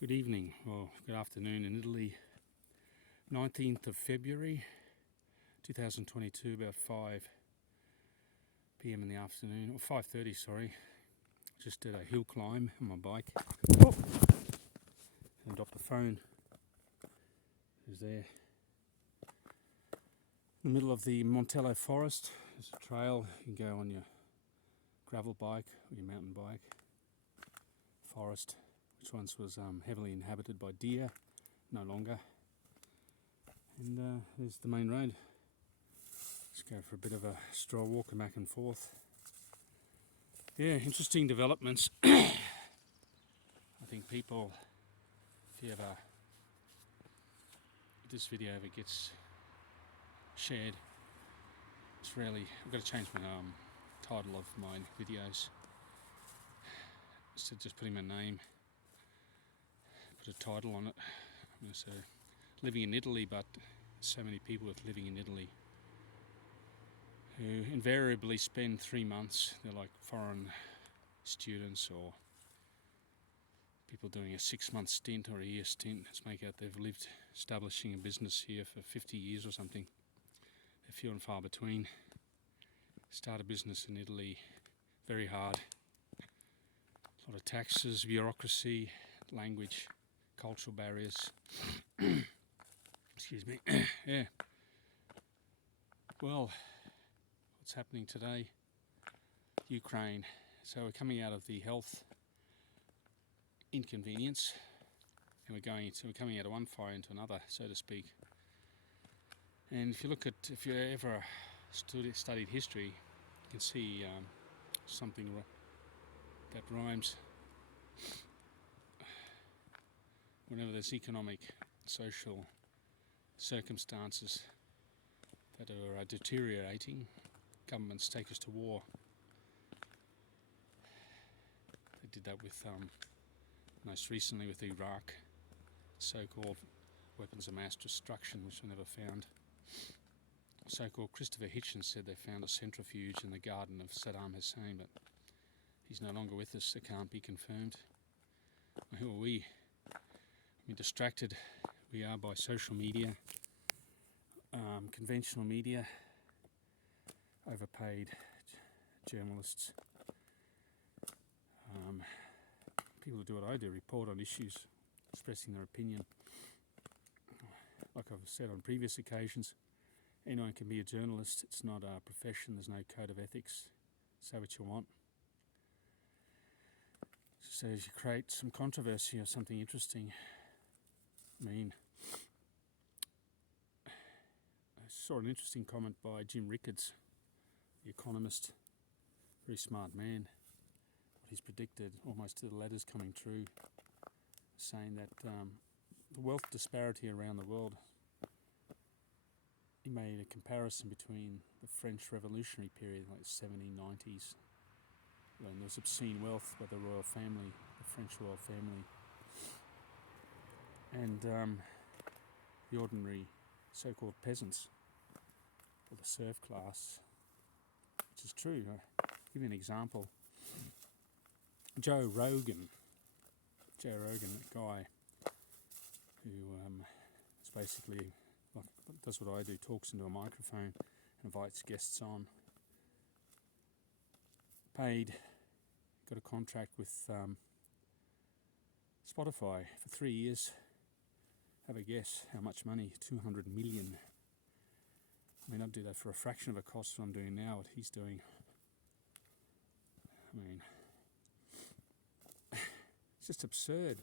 Good evening, or good afternoon in Italy. 19th of February 2022, about 5 p.m. in the afternoon, or 5:30, sorry. Just did a hill climb on my bike. Oh! And dropped the phone. It was there. In the middle of the Montello forest, there's a trail. You can go on your gravel bike or your mountain bike. Forest, which once was heavily inhabited by deer, no longer. And there's the main road. Let's go for a bit of a stroll, walking back and forth. Yeah, interesting developments. I think people, if this video ever gets shared, it's really, I've got to change my title of my videos. Instead of just putting my name, put a title on it. I'm going to say living in Italy, but so many people with living in Italy who invariably spend 3 months. They're like foreign students or people doing a 6-month stint or a year stint. Let's make out they've lived establishing a business here for 50 years or something. They're few and far between. Start a business in Italy, very hard. A lot of taxes, bureaucracy, language, cultural barriers. Excuse me. Yeah. Well, what's happening today? Ukraine. So we're coming out of the health inconvenience, and we're coming out of one fire into another, so to speak. And if you ever studied history, you can see something that rhymes. Whenever there's economic, social circumstances that are deteriorating, governments take us to war. They did that with, most recently with Iraq, so-called weapons of mass destruction, which were never found. So-called Christopher Hitchens said they found a centrifuge in the garden of Saddam Hussein, but he's no longer with us. It can't be confirmed. Who are we? I mean, distracted we are by social media, conventional media, overpaid journalists, people who do what I do, report on issues, expressing their opinion. Like I've said on previous occasions, anyone can be a journalist. It's not a profession. There's no code of ethics. Say what you want. So as you create some controversy or something interesting. I mean, I saw an interesting comment by Jim Rickards, the economist, very smart man. What he's predicted, almost to the letters coming true, saying that the wealth disparity around the world, he made a comparison between the French Revolutionary period, like the 1790s, when there was obscene wealth by the royal family, the French royal family, and the ordinary so-called peasants, or the serf class, which is true. I'll give you an example. Joe Rogan, that guy who is basically, like, does what I do, talks into a microphone, invites guests on, paid, got a contract with Spotify for 3 years. Have a guess how much money? 200 million. I mean, I'd do that for a fraction of the cost of what I'm doing now, what he's doing. I mean, it's just absurd.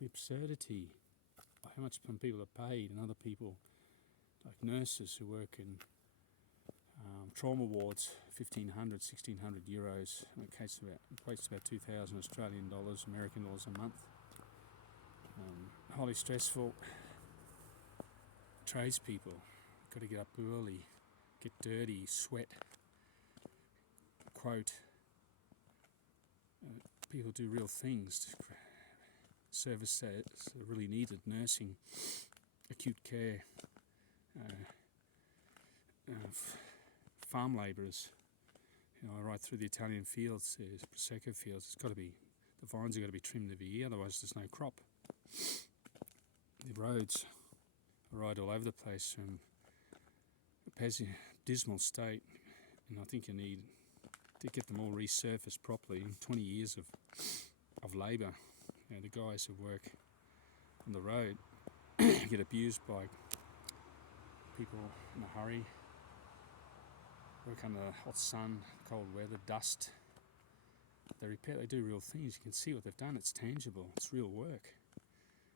The absurdity of how much some people are paid, and other people, like nurses who work in trauma wards, 1,500, 1,600 euros, equates to about 2,000 Australian dollars, American dollars a month. Highly stressful. Tradespeople, got to get up early, get dirty, sweat, quote. People do real things. Service that's really needed, nursing, acute care, farm labourers. You know, right through the Italian fields, there's Prosecco fields. It's got to be The vines have got to be trimmed every year, otherwise there's no crop. The roads are right all over the place, and it's a dismal state, and I think you need to get them all resurfaced properly. 20 years of labour. You know, the guys who work on the road get abused by people in a hurry, work under hot sun, cold weather, dust. They do real things. You can see what they've done. It's tangible. It's real work.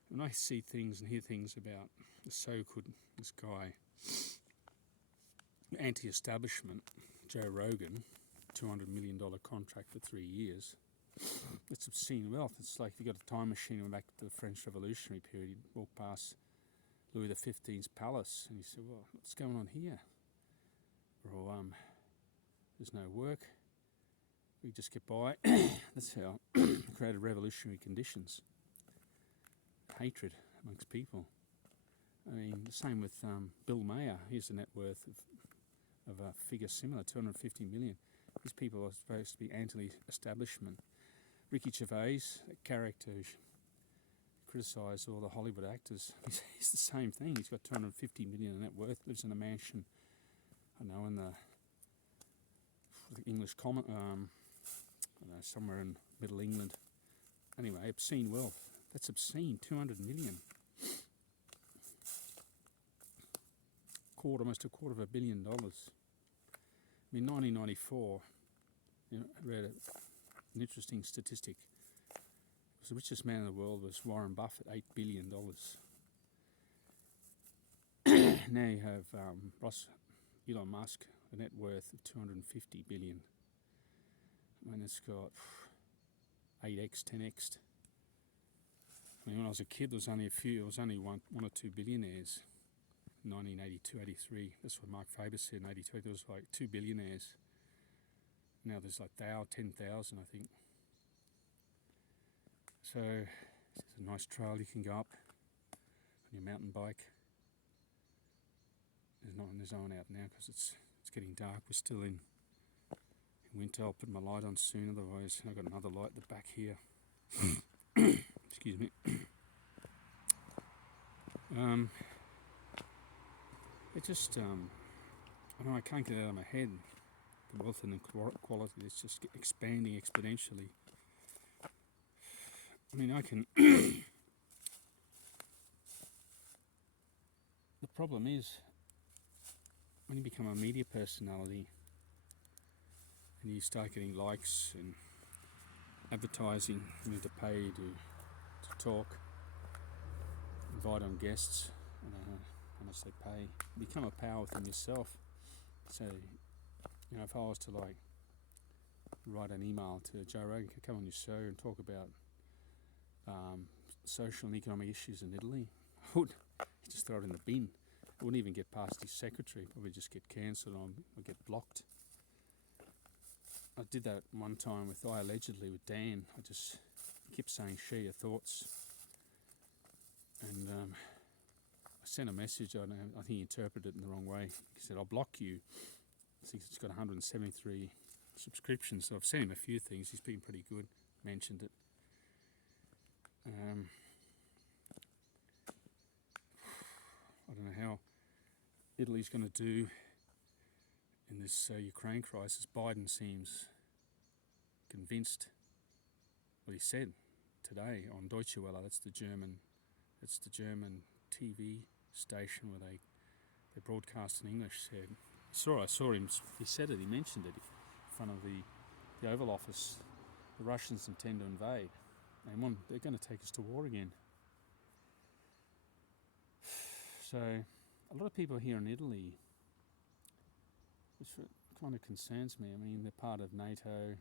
When I see things and hear things about this guy, anti-establishment, Joe Rogan, $200 million contract for 3 years, it's obscene wealth. It's like if you got a time machine and went back to the French Revolutionary period, you'd walk past Louis XV's palace and you say, well, what's going on here? Or, there's no work. We just get by. That's how created revolutionary conditions. Hatred amongst people. I mean, the same with Bill Maher. Here's the net worth of a figure similar, 250 million. These people are supposed to be anti-establishment. Ricky Gervais, that character who criticised all the Hollywood actors, he's the same thing. He's got 250 million in net worth, lives in a mansion, I know, in the English common, somewhere in Middle England. Anyway, obscene wealth. That's obscene. 200 million. Almost a quarter of $1 billion. I mean, 1994, I read an interesting statistic. The richest man in the world was Warren Buffett, $8 billion. Now you have Elon Musk, a net worth of 250 billion. I mean, it's got 8x, 10x. I mean, when I was a kid, there was only one or two billionaires. 1982, 83. That's what Mark Faber said in 82. There was like 2 billionaires. Now there's like 10,000, I think. So it's a nice trail you can go up on your mountain bike. There's no one out now because it's getting dark. We're still in winter. I'll put my light on soon, otherwise I've got another light at the back here. Excuse me. It just, I can't get it out of my head. The wealth and inequality is just expanding exponentially. I mean, I can... The problem is, when you become a media personality and you start getting likes and advertising, you need to pay to talk, invite on guests, I don't know how much they pay. You become a power within yourself. So, you know, if I was to like write an email to Joe Rogan, could come on your show and talk about social and economic issues in Italy, I would just throw it in the bin. It wouldn't even get past his secretary, probably just get cancelled or get blocked. I did that one time allegedly with Dan. I just kept saying, share your thoughts. And I sent a message, I think he interpreted it in the wrong way. He said, I'll block you. I think it's got 173 subscriptions, so I've sent him a few things. He's been pretty good, mentioned it. I don't know how Italy's going to do in this Ukraine crisis. Biden seems convinced. What he said today on Deutsche Welle, that's the German TV station where they broadcast in English. Said, I saw him. He said it. He mentioned it in front of the Oval Office. The Russians intend to invade. They're going to take us to war again. So, a lot of people here in Italy, which kind of concerns me. I mean, they're part of NATO,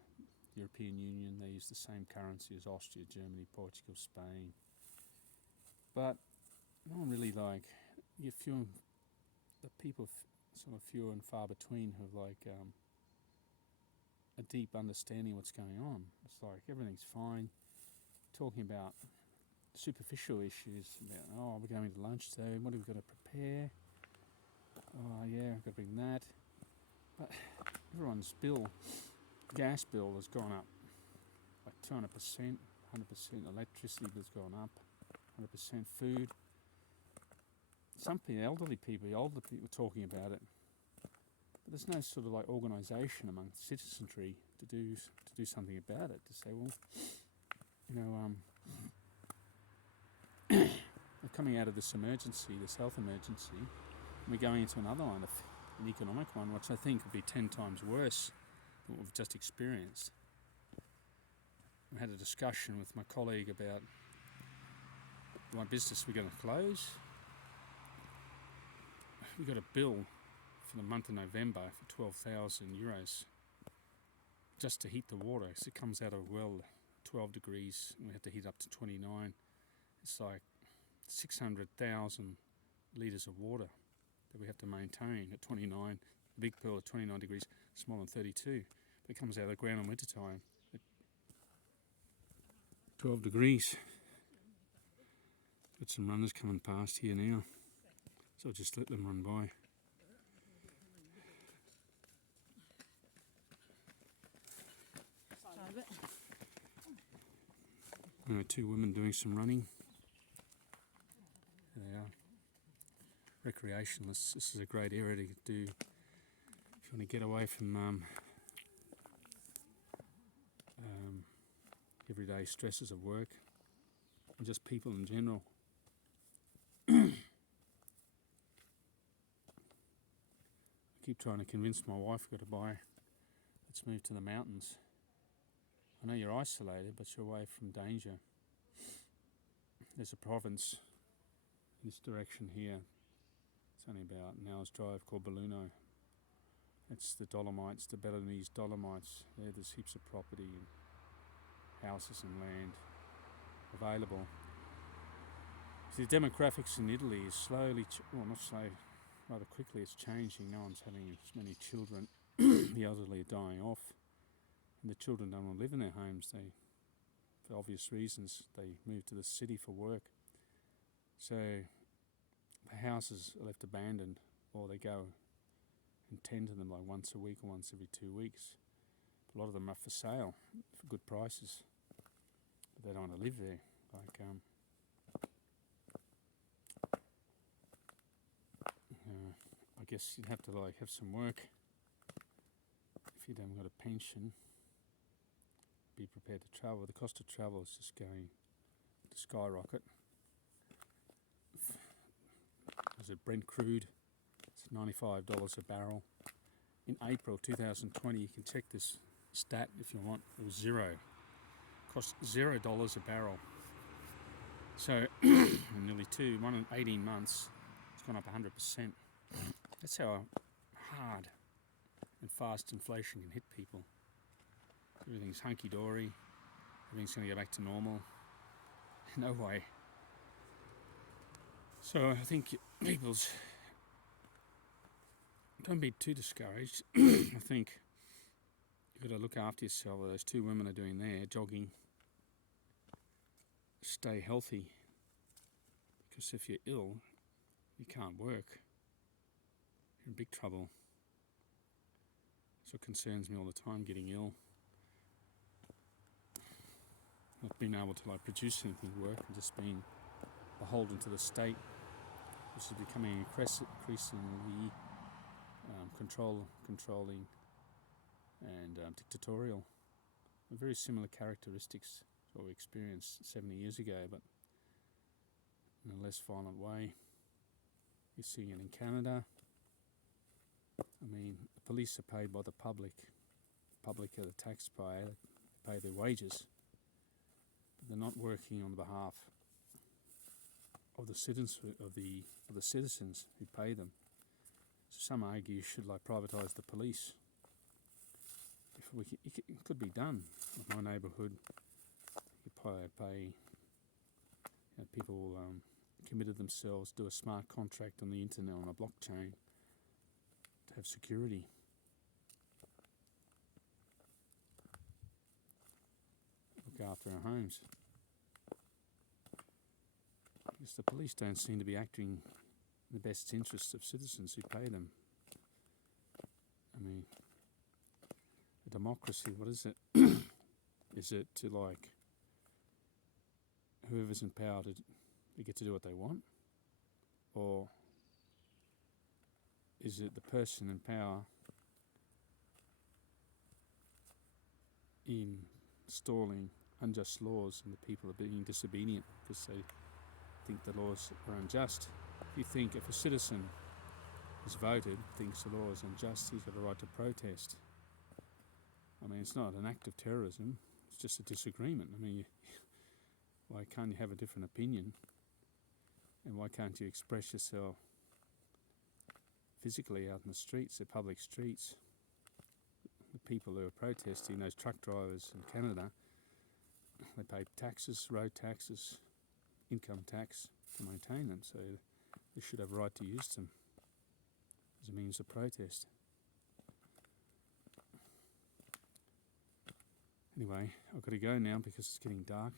European Union. They use the same currency as Austria, Germany, Portugal, Spain. But no one really the people sort of few and far between who have a deep understanding of what's going on. It's like everything's fine. Talking about superficial issues about, we're going to lunch today, what have we got to prepare? Oh yeah, I've got to bring that. But everyone's gas bill has gone up like 200%. 100% electricity has gone up, 100% food. Some people, older people talking about it, but there's no sort of like organisation among citizenry to do something about it. To say, well, you know, we're coming out of this emergency, this health emergency, and we're going into another one, an economic one, which I think would be 10 times worse than what we've just experienced. I had a discussion with my colleague about my business we're going to close. We got a bill for the month of November for 12,000 euros just to heat the water. So it comes out of a well 12 degrees and we have to heat up to 29. It's like 600,000 litres of water that we have to maintain at 29. The big pearl at 29 degrees, small than 32. But it comes out of the ground in winter time at 12 degrees. Got some runners coming past here now, so I'll just let them run by. There are two women doing some running. There they are. Recreationalists. This is a great area to do if you want to get away from everyday stresses of work and just people in general. I keep trying to convince my wife we've got to buy. Let's move to the mountains. I know you're isolated, but you're away from danger. There's a province in this direction here. It's only about an hour's drive, called Belluno. It's the Dolomites, the Belenese Dolomites. There's heaps of property and houses and land available. See, the demographics in Italy is slowly, not slow, rather quickly it's changing. No one's having as many children. The elderly are dying off. And the children don't want to live in their homes. They, for obvious reasons, they move to the city for work. So the houses are left abandoned, or they go and tend to them like once a week or once every 2 weeks. A lot of them are for sale for good prices, but they don't want to live there. I guess you'd have to have some work if you haven't got a pension. Be prepared to travel. The cost of travel is just going to skyrocket. Is it Brent crude? It's $95 a barrel. In April 2020, you can check this stat if you want. It was zero. Cost $0 a barrel. So in nearly 18 months, it's gone up 100%. That's how hard and fast inflation can hit people. Everything's hunky-dory. Everything's going to go back to normal. No way. So I think people's... Don't be too discouraged. I think you've got to look after yourself. Those two women are doing there, jogging. Stay healthy. Because if you're ill, you can't work. You're in big trouble. So it concerns me all the time, getting ill. Not being able to produce anything work and just being beholden to the state, which is becoming increasingly controlling and dictatorial. Very similar characteristics to what we experienced 70 years ago, but in a less violent way. You're seeing it in Canada. I mean, the police are paid by the public. The public are the taxpayer, they pay their wages. They're not working on behalf of the citizens who pay them. So some argue you should privatise the police. It could be done. In my neighbourhood, you pay people committed themselves, do a smart contract on the internet on a blockchain to have security. Look after our homes. Because the police don't seem to be acting in the best interests of citizens who pay them. I mean, a democracy, what is it? Is it to whoever's in power they get to do what they want? Or is it the person in power installing unjust laws and the people are being disobedient because they think the laws are unjust? If you think if a citizen has voted, thinks the law is unjust, he's got a right to protest. I mean, it's not an act of terrorism, it's just a disagreement. I mean, why can't you have a different opinion? And why can't you express yourself physically out in the streets, the public streets? The people who are protesting, those truck drivers in Canada, they pay taxes, road taxes, income tax to maintain them, so they should have a right to use them as a means of protest. Anyway, I've got to go now because it's getting dark.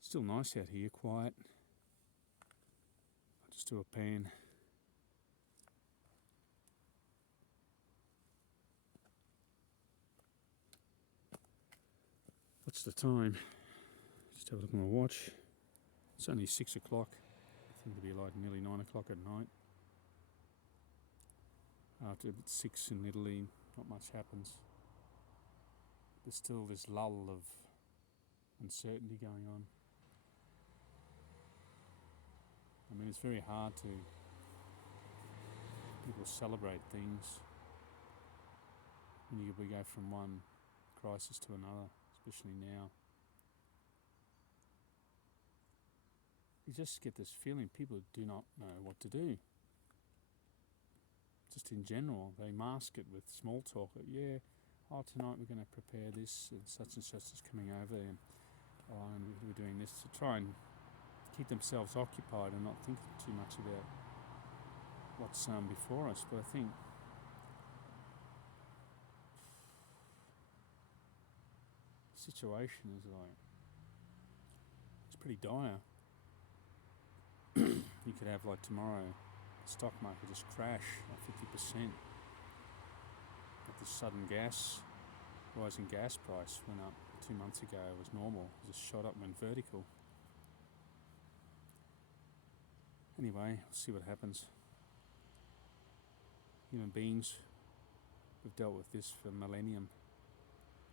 Still nice out here, quiet. I'll just do a pan. What's the time? Just have a look at my watch. It's only 6 o'clock. I think it'll be like nearly 9 o'clock at night. After 6 in Italy, not much happens. There's still this lull of uncertainty going on. I mean, it's very hard to people celebrate things when we go from one crisis to another, especially now. You just get this feeling people do not know what to do. Just in general, they mask it with small talk. Yeah, tonight we're going to prepare this, and such is coming over, and we're doing this to try and keep themselves occupied and not think too much about what's before us. But I think the situation is it's pretty dire. You could have like tomorrow, the stock market just crash by 50%. But the sudden rising gas price went up 2 months ago. It was normal, it just shot up, went vertical. Anyway, we'll see what happens. Human beings, we've dealt with this for millennium.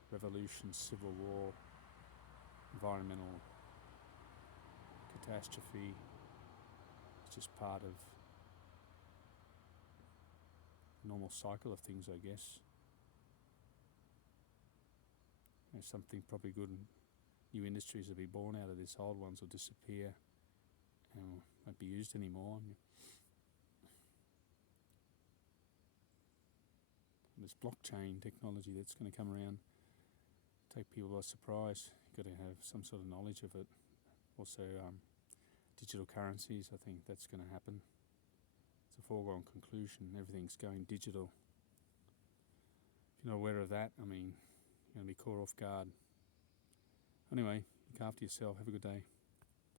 Revolution, civil war, environmental catastrophe. It's just part of the normal cycle of things, I guess. There's something probably good, and new industries will be born out of this. Old ones will disappear and won't be used anymore. And this blockchain technology that's going to come around, take people by surprise. You've got to have some sort of knowledge of it. Also, digital currencies, I think that's going to happen. It's a foregone conclusion. Everything's going digital. If you're not aware of that, I mean, you're going to be caught off guard. Anyway, look after yourself. Have a good day.